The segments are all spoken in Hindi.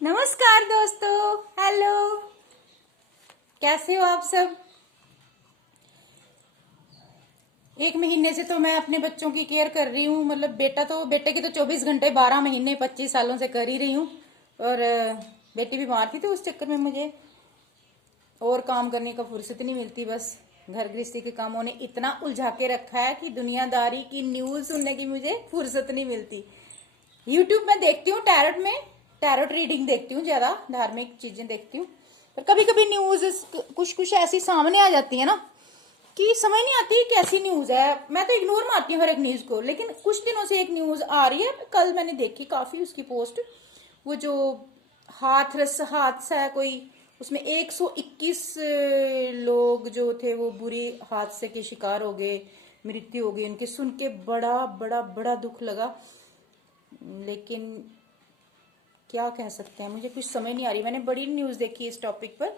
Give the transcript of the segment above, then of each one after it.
नमस्कार दोस्तों, हेलो। कैसे हो आप सब? एक महीने से तो मैं अपने बच्चों की केयर कर रही हूँ। मतलब बेटे की तो 24 घंटे 12 महीने 25 सालों से कर ही रही हूँ। और बेटी बीमार थी तो उस चक्कर में मुझे और काम करने का फुर्सत नहीं मिलती। बस घर गृहस्थी के कामों ने इतना उलझा के रखा है कि दुनियादारी की न्यूज सुनने की मुझे फुर्सत नहीं मिलती। यूट्यूब में देखती हूँ, टैरोट रीडिंग देखती हूँ, ज्यादा धार्मिक चीजें देखती हूँ। पर कभी कभी न्यूज कुछ कुछ ऐसी सामने आ जाती है ना कि समझ नहीं आती कैसी न्यूज है। मैं तो इग्नोर मारती हूँ हर एक न्यूज को, लेकिन कुछ दिनों से एक न्यूज आ रही है। कल मैंने देखी काफी उसकी पोस्ट। वो जो हाथरस हादसा है कोई, उसमें 121 लोग जो थे वो बुरी हादसे के शिकार हो गए, मृत्यु हो गई उनके। सुन के बड़ा बड़ा बड़ा दुख लगा। लेकिन क्या कह सकते हैं, मुझे कुछ समझ नहीं आ रही। मैंने बड़ी न्यूज देखी इस टॉपिक पर,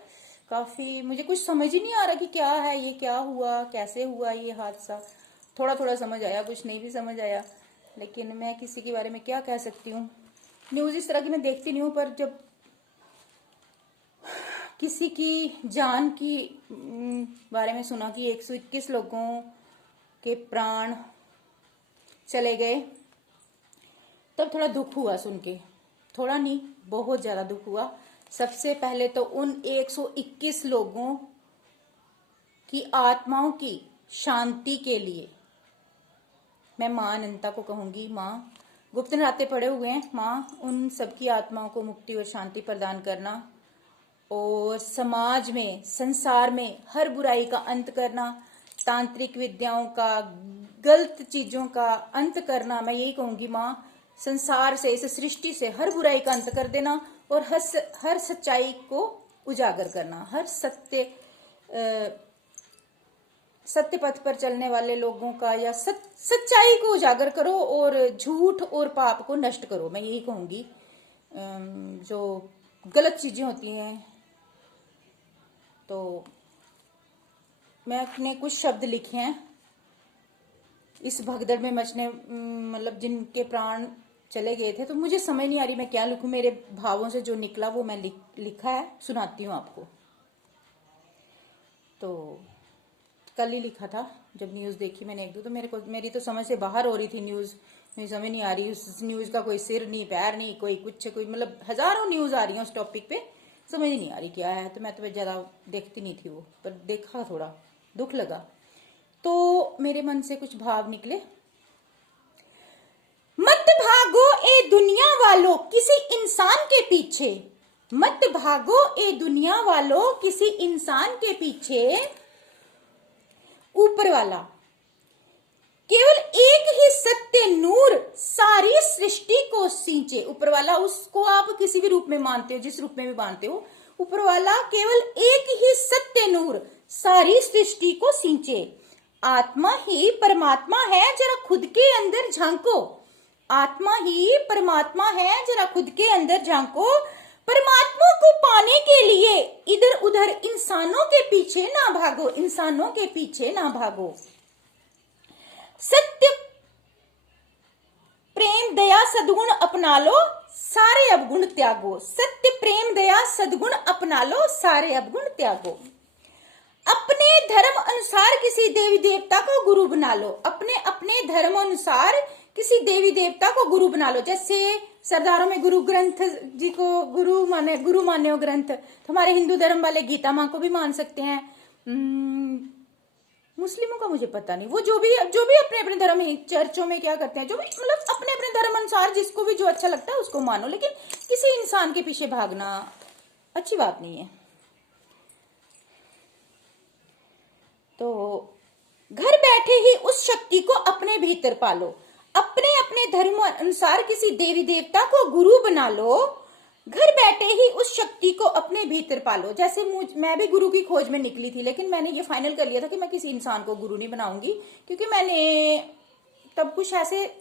काफी मुझे कुछ समझ ही नहीं आ रहा कि क्या है ये, क्या हुआ, कैसे हुआ ये हादसा। थोड़ा थोड़ा समझ आया, कुछ नहीं भी समझ आया। लेकिन मैं किसी के बारे में क्या कह सकती हूँ। न्यूज इस तरह की मैं देखती नहीं हूँ, पर जब किसी की जान की बारे में सुना कि 121 लोगों के प्राण चले गए, तब थोड़ा दुख हुआ सुन के। थोड़ा नहीं, बहुत ज्यादा दुख हुआ। सबसे पहले तो उन 121 लोगों की आत्माओं की शांति के लिए मैं मां अनंता को कहूंगी, मां गुप्त नराते पड़े हुए हैं, मां उन सबकी आत्माओं को मुक्ति और शांति प्रदान करना, और समाज में, संसार में हर बुराई का अंत करना, तांत्रिक विद्याओं का, गलत चीजों का अंत करना। मैं यही कहूंगी मां, संसार से, इस सृष्टि से हर बुराई का अंत कर देना, और हर सच्चाई को उजागर करना। हर सत्य पथ पर चलने वाले लोगों का या सच्चाई को उजागर करो, और झूठ और पाप को नष्ट करो। मैं यही कहूंगी। जो गलत चीजें होती हैं, तो मैं अपने कुछ शब्द लिखे हैं इस भगदड़ में मचने, मतलब जिनके प्राण चले गए थे। तो मुझे समझ नहीं आ रही मैं क्या लिखूं। मेरे भावों से जो निकला वो मैं लिखा है, सुनाती हूँ आपको। तो कल ही लिखा था, जब न्यूज देखी मैंने एक दो, तो मेरी तो समझ से बाहर हो रही थी न्यूज। मुझे समझ नहीं आ रही, उस न्यूज का कोई सिर नहीं, पैर नहीं, कोई कुछ, कोई मतलब हजारों न्यूज आ रही है उस टॉपिक पे। समझ नहीं आ रही क्या है। तो मैं तो ज्यादा देखती नहीं थी वो, पर देखा, थोड़ा दुख लगा, तो मेरे मन से कुछ भाव निकले। मत भागो ए दुनिया वालों किसी इंसान के पीछे, मत भागो ए दुनिया वालों किसी इंसान के पीछे, ऊपर वाला केवल एक ही सत्य नूर सारी सृष्टि को सींचे। ऊपर वाला, उसको आप किसी भी रूप में मानते हो, जिस रूप में भी मानते हो, ऊपर वाला केवल एक ही सत्य नूर सारी सृष्टि को सींचे। आत्मा ही परमात्मा है, जरा खुद के अंदर झांको। आत्मा ही परमात्मा है, जरा खुद के अंदर झांको। परमात्मा को पाने के लिए इधर उधर इंसानों के पीछे ना भागो, इंसानों के पीछे ना भागो। सत्य प्रेम दया सद्गुण अपना लो, सारे अवगुण त्यागो। सत्य प्रेम दया सद्गुण अपना लो, सारे अवगुण त्यागो। अपने धर्म अनुसार किसी देवी देवता को गुरु बना लो। अपने अपने धर्म अनुसार किसी देवी देवता को गुरु बना लो। जैसे सरदारों में गुरु ग्रंथ जी को गुरु माने हो ग्रंथ, तो हमारे हिंदू धर्म वाले गीता माँ को भी मान सकते हैं। मुस्लिमों का मुझे पता नहीं, वो जो भी अपने अपने धर्म, चर्चों में क्या करते हैं, जो भी मतलब अपने अपने धर्म अनुसार जिसको भी जो अच्छा लगता है उसको मानो, लेकिन किसी इंसान के पीछे भागना अच्छी बात नहीं है। तो घर बैठे ही उस शक्ति को अपने भीतर पालो। अपने अपने धर्म अनुसार किसी देवी देवता को गुरु बना लो। घर बैठे ही उस शक्ति को अपने भीतर पालो। जैसे मैं भी गुरु की खोज में निकली थी, लेकिन मैंने ये फाइनल कर लिया था कि मैं किसी इंसान को गुरु नहीं बनाऊंगी, क्योंकि मैंने तब कुछ ऐसे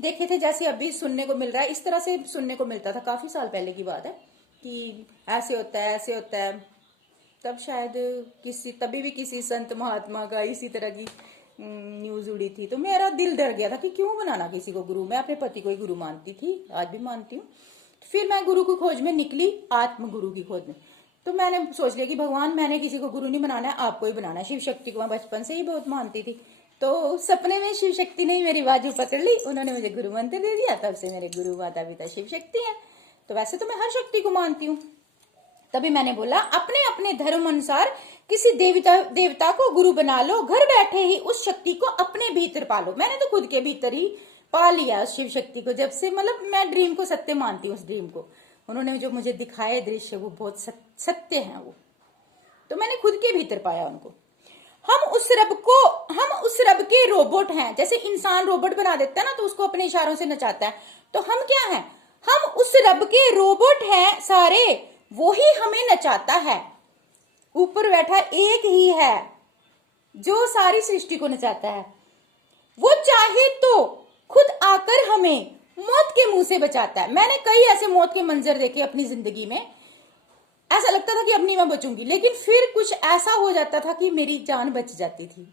देखे थे जैसे अभी सुनने को मिल रहा है, इस तरह से सुनने को मिलता था। काफी साल पहले की बात है कि ऐसे होता है, ऐसे होता है। तब शायद तभी भी किसी संत महात्मा का इसी तरह की न्यूज उड़ी थी, तो मेरा दिल डर गया था कि क्यों बनाना किसी को गुरु। मैं अपने पति को ही गुरु मानती थी, आज भी मानती हूँ। फिर मैं गुरु की खोज में निकली, आत्म गुरु की खोज में। तो मैंने सोच लिया कि भगवान, मैंने किसी को गुरु नहीं बनाना है, आपको ही बनाना है। शिव शक्ति को मैं बचपन से ही बहुत मानती थी, तो सपने में शिव शक्ति ने मेरी बाजू पकड़ ली, उन्होंने मुझे गुरु मंत्र दे दिया, तब से मेरे गुरु माता पिता शिव शक्ति है। तो वैसे तो मैं हर शक्ति को मानती हूँ। तभी मैंने बोला, अपने अपने धर्म अनुसार किसी देवता को गुरु बना लो, घर बैठे ही उस शक्ति को अपने भीतर पालो। मैंने तो खुद के भीतर ही पा लिया उस शिव शक्ति को, जब से मतलब मैं ड्रीम को सत्य मानती हूँ। उस ड्रीम को उन्होंने जो मुझे दिखाए दृश्य, वो बहुत सत्य है वो, तो मैंने खुद के भीतर पाया उनको। हम उस रब के रोबोट हैं। जैसे इंसान रोबोट बना देता है ना, तो उसको अपने इशारों से नचाता है, तो हम क्या हैं? हम उस रब के रोबोट हैं सारे, वो ही हमें नचाता है। ऊपर बैठा एक ही है जो सारी सृष्टि को नचाता है। वो चाहे तो खुद आकर हमें मौत के मुंह से बचाता है। मैंने कई ऐसे मौत के मंजर देखे अपनी जिंदगी में, ऐसा लगता था कि अब नहीं मैं बचूंगी, लेकिन फिर कुछ ऐसा हो जाता था कि मेरी जान बच जाती थी।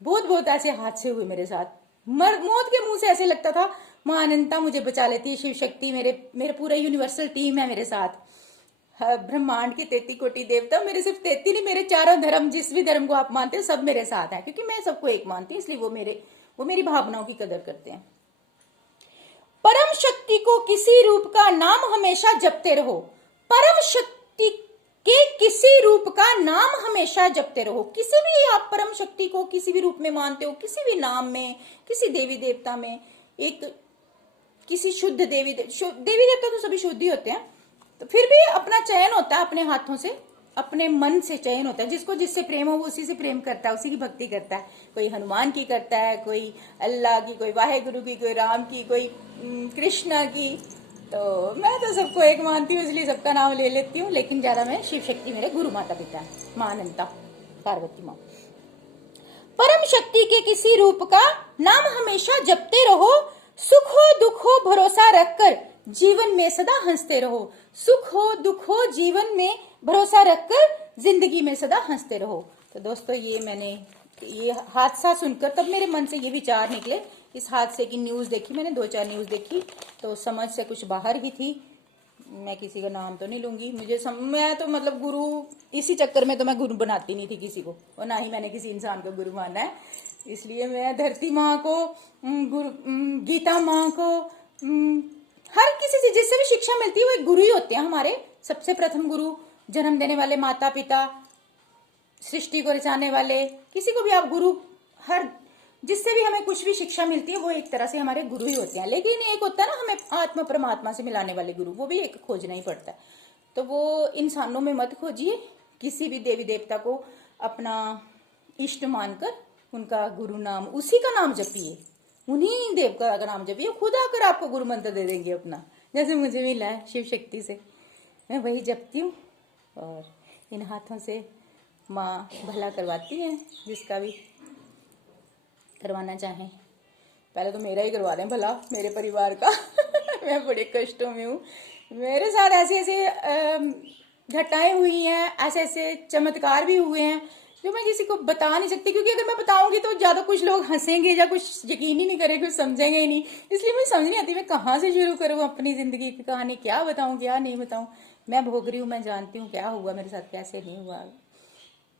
बहुत ऐसे हादसे हुए मेरे साथ। मौत के मुंह से ऐसे लगता था मां अनंता मुझे बचा लेती है, शिव शक्ति मेरे पूरा यूनिवर्सल टीम है मेरे साथ। ब्रह्मांड के 33 कोटि देवता, मेरे सिर्फ 33 नहीं, मेरे चारों धर्म, जिस भी धर्म को आप मानते हो, सब मेरे साथ है, क्योंकि मैं सबको एक मानती हूँ, इसलिए वो मेरी भावनाओं की कदर करते हैं। परम शक्ति को किसी रूप का नाम हमेशा जपते रहो। परम शक्ति के किसी रूप का नाम हमेशा जपते रहो। किसी भी आप परम शक्ति को किसी भी रूप में मानते हो, किसी भी नाम में, किसी देवी देवता में, एक किसी शुद्ध देवी देवता तो सभी शुद्ध ही होते हैं, तो फिर भी अपना चयन होता है अपने हाथों से, अपने मन से चयन होता है। जिसको जिससे प्रेम हो वो उसी से प्रेम करता है, उसी की भक्ति करता है। कोई हनुमान की करता है, कोई अल्लाह की, कोई वाहेगुरु की, कोई राम की, कोई कृष्णा की। तो मैं तो सबको एक मानती हूँ, इसलिए सबका नाम ले लेती हूँ, लेकिन ज्यादा मैं शिव शक्ति मेरे गुरु माता पिता है, मां अनंता, पार्वती माँ। परम शक्ति के किसी रूप का नाम हमेशा जपते रहो। सुख हो दुख हो भरोसा रखकर जीवन में सदा हंसते रहो। सुख हो दुख हो जीवन में भरोसा रखकर जिंदगी में सदा हंसते रहो। तो दोस्तों, ये हादसा सुनकर तब मेरे मन से ये विचार निकले। इस हादसे की न्यूज देखी मैंने, 2-4 न्यूज देखी, तो समझ से कुछ बाहर ही थी। मैं किसी का नाम तो नहीं लूंगी, मैं तो मतलब गुरु, इसी चक्कर में तो मैं गुरु बनाती नहीं थी किसी को, और ना ही मैंने किसी इंसान को गुरु माना है। इसलिए मैं धरती माँ को, गुरु, गीता माँ को, हर किसी से जिससे भी शिक्षा मिलती है वो एक गुरु ही होते हैं हमारे। सबसे प्रथम गुरु, जन्म देने वाले माता पिता, सृष्टि को रचाने वाले, किसी को भी आप गुरु, हर जिससे भी हमें कुछ भी शिक्षा मिलती है वो एक तरह से हमारे गुरु ही होते हैं। लेकिन एक होता है ना हमें आत्मा परमात्मा से मिलाने वाले गुरु, वो भी एक खोजना ही पड़ता है। तो वो इंसानों में मत खोजिए, किसी भी देवी देवता को अपना इष्ट मानकर उनका गुरु नाम, उसी का नाम जपिए, उन्हीं देवता का नाम जपिए। खुद आकर आपको गुरु मंत्र दे देंगे अपना, जैसे मुझे मिला है शिव शक्ति से, मैं वही जपती हूँ। और इन हाथों से माँ भला करवाती है, जिसका भी करवाना चाहें। पहले तो मेरा ही करवा दें भला, मेरे परिवार का मैं बड़े कष्टों में हूँ। मेरे साथ ऐसे घटनाएं हुई हैं, ऐसे चमत्कार भी हुए हैं जो मैं किसी को बता नहीं सकती, क्योंकि अगर मैं बताऊंगी तो ज्यादा कुछ लोग हंसेंगे या कुछ यकीन ही नहीं करेंगे, कुछ समझेंगे ही नहीं। इसलिए मुझे समझ नहीं आती मैं कहाँ से शुरू करूँ अपनी जिंदगी की कहानी, क्या बताऊं क्या नहीं बताऊं। मैं भोग रही हूँ, मैं जानती हूँ क्या हुआ मेरे साथ, कैसे नहीं हुआ,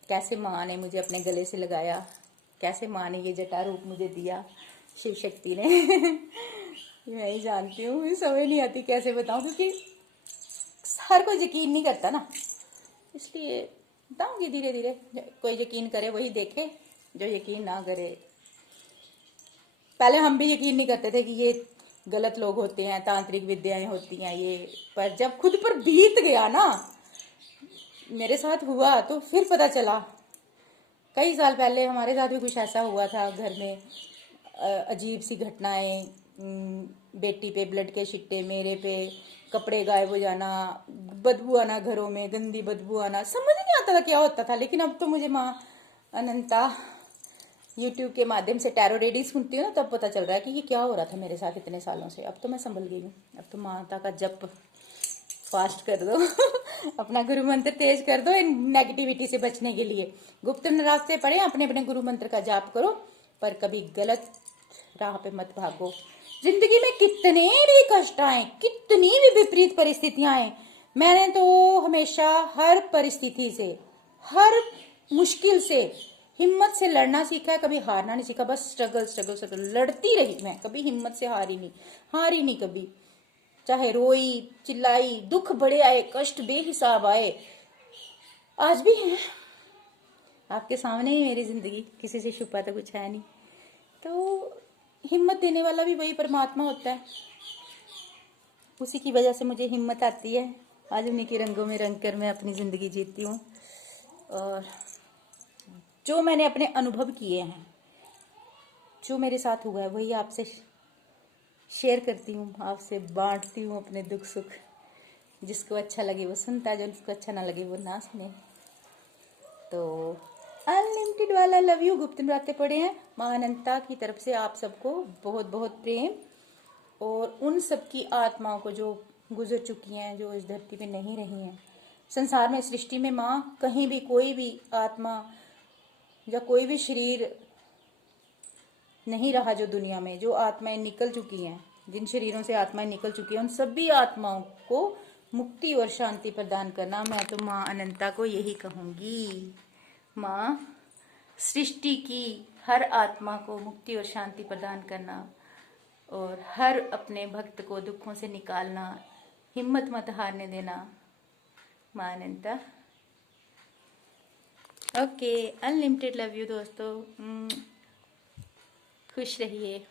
कैसे माँ ने मुझे अपने गले से लगाया, कैसे माँ ने ये जटा रूप मुझे दिया, शिव शक्ति ने मैं ही जानती हूँ, मुझे समझ नहीं आती कैसे बताऊं, क्योंकि हर कोई यकीन नहीं करता ना, इसलिए बताऊंगी धीरे धीरे। कोई यकीन करे वही देखे, जो यकीन ना करे। पहले हम भी यकीन नहीं करते थे कि ये गलत लोग होते हैं, तांत्रिक विद्याएं होती हैं ये, पर जब खुद पर बीत गया ना, मेरे साथ हुआ, तो फिर पता चला। कई साल पहले हमारे साथ भी कुछ ऐसा हुआ था घर में, अजीब सी घटनाएं, बेटी पे ब्लड के छिट्टे, मेरे पे कपड़े गायब हो जाना, बदबू आना घरों में, गंदी बदबू आना, समझ नहीं आता था क्या होता था। लेकिन अब तो मुझे माँ अनंता यूट्यूब के माध्यम से टैरो रीडिंग सुनती हूँ ना, तब पता चल रहा है कि ये क्या हो रहा था मेरे साथ इतने सालों से। अब तो मैं संभल गई हूँ, अब तो माता का जप फास्ट कर दो अपना गुरु मंत्र तेज कर दो इन नेगेटिविटी से बचने के लिए। गुप्त रास्ते पढ़े, अपने अपने गुरु मंत्र का जाप करो, पर कभी गलत राह पे मत भागो। जिंदगी में कितने भी कष्ट आए, कितनी भी विपरीत परिस्थितियां आए, मैंने तो हमेशा हर परिस्थिति से, हर मुश्किल से हिम्मत से लड़ना सीखा है, कभी हारना नहीं सीखा। बस स्ट्रगल स्ट्रगल स्ट्रगल लड़ती रही मैं, कभी हिम्मत से हारी नहीं कभी। चाहे रोई चिल्लाई, दुख बड़े आए, कष्ट बेहिसाब आए, आज भी है आपके सामने ही मेरी जिंदगी, किसी से छुपा तो कुछ है नहीं। तो हिम्मत देने वाला भी वही परमात्मा होता है, उसी की वजह से मुझे हिम्मत आती है। आज उन्हीं के रंगों में रंग कर मैं अपनी जिंदगी जीती हूँ, और जो मैंने अपने अनुभव किए हैं, जो मेरे साथ हुआ है, वही आपसे शेयर करती हूँ, आपसे बांटती हूँ अपने दुख सुख। जिसको अच्छा लगे वो सुनता है, जो जिसको अच्छा ना लगे वो ना सुने। तो अनलिमिटेड वाला लव यू गुप्त बातें पड़े हैं, मां अनंता की तरफ से आप सबको बहुत बहुत प्रेम, और उन सबकी आत्माओं को जो गुजर चुकी हैं, जो इस धरती पे नहीं रही हैं। संसार में, सृष्टि में माँ कहीं भी कोई भी आत्मा या कोई भी शरीर नहीं रहा जो दुनिया में, जो आत्माएं निकल चुकी हैं, जिन शरीरों से आत्माएं निकल चुकी हैं, उन सभी आत्माओं को मुक्ति और शांति प्रदान करना। मैं तो माँ अनंता को यही कहूंगी। माँ सृष्टि की हर आत्मा को मुक्ति और शांति प्रदान करना, और हर अपने भक्त को दुखों से निकालना, हिम्मत मत हारने देना। माँ अनंता। ओके, अनलिमिटेड लव यू दोस्तों, खुश रहिए।